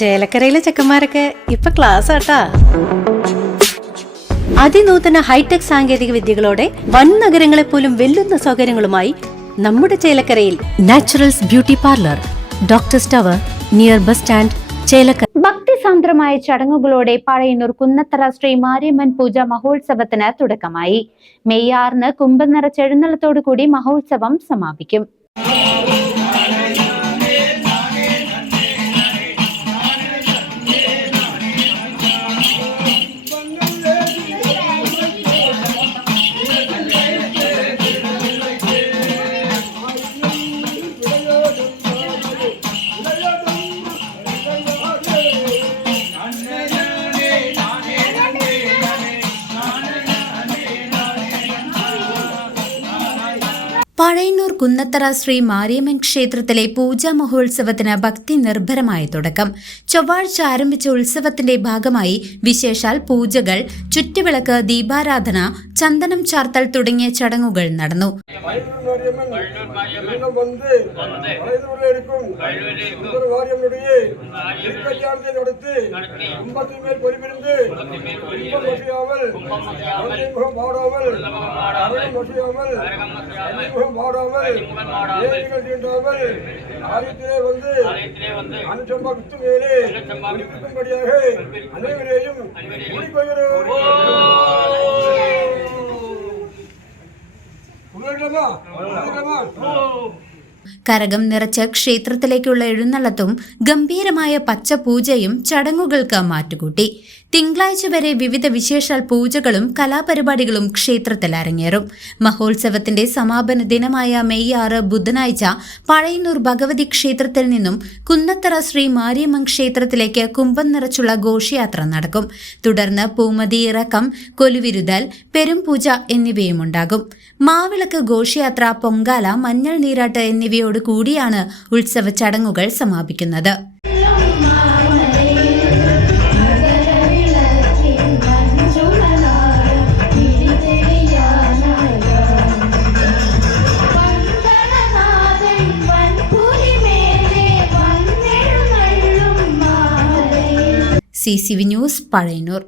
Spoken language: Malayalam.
ചേലക്കരയിലെ ചെക്കന്മാരൊക്കെ ഇപ്പൊ ക്ലാസ് ആട്ടാ. അതിനൂതന ഹൈടെക് സാങ്കേതിക വിദ്യകളോടെ വൻ നഗരങ്ങളെ പോലും വെല്ലുന്ന സൗകര്യങ്ങളുമായി നമ്മുടെ ചേലക്കരയിൽ naturals beauty parlour, doctors tower, near bus stand, Chelakkara. ഭക്തിസാന്ദ്രമായ ചടങ്ങുകളോടെ പഴയന്നൂർ കുന്നത്തറ ശ്രീ മാരിയമ്മൻ പൂജ മഹോത്സവത്തിന് തുടക്കമായി. മെയ് 6 കുംഭം നിറച്ചെഴുന്നള്ളത്തോടുകൂടി മഹോത്സവം സമാപിക്കും. പഴയന്നൂർ കുന്നത്തറ ശ്രീ മാരിയമ്മൻ ക്ഷേത്രത്തിലെ പൂജാ മഹോത്സവത്തിന് ഭക്തി നിർഭരമായ തുടക്കം. ചൊവ്വാഴ്ച ആരംഭിച്ച ഉത്സവത്തിന്റെ ഭാഗമായി വിശേഷാൽ പൂജകൾ, ചുറ്റുവിളക്ക്, ദീപാരാധന, ചന്ദനം ചാർത്തൽ തുടങ്ങിയ ചടങ്ങുകൾ നടന്നു. കരകം നിറച്ച ക്ഷേത്രത്തിലേക്കുള്ള എഴുന്നള്ളത്തും ഗംഭീരമായ പച്ചപൂജയും ചടങ്ങുകൾക്ക് മാറ്റുകൂട്ടി. തിങ്കളാഴ്ച വരെ വിവിധ വിശേഷാൽ പൂജകളും കലാപരിപാടികളും ക്ഷേത്രത്തിൽ അരങ്ങേറും. മഹോത്സവത്തിന്റെ സമാപന ദിനമായ മെയ് 6 ബുധനാഴ്ച പഴയന്നൂർ ഭഗവതി ക്ഷേത്രത്തിൽ നിന്നും കുന്നത്തറ ശ്രീ മാരിയമ്മൻ ക്ഷേത്രത്തിലേക്ക് കുംഭം നിറച്ചുള്ള ഘോഷയാത്ര നടക്കും. തുടർന്ന് പൂമതി ഇറക്കം, കൊലുവിരുതൽ, പെരുംപൂജ എന്നിവയുമുണ്ടാകും. മാവിളക്ക് ഘോഷയാത്ര, പൊങ്കാല, മഞ്ഞൾ നീരാട്ട് എന്നിവയോട് കൂടിയാണ് ഉത്സവ ചടങ്ങുകൾ സമാപിക്കുന്നത്. CCV news, Pazhayannur.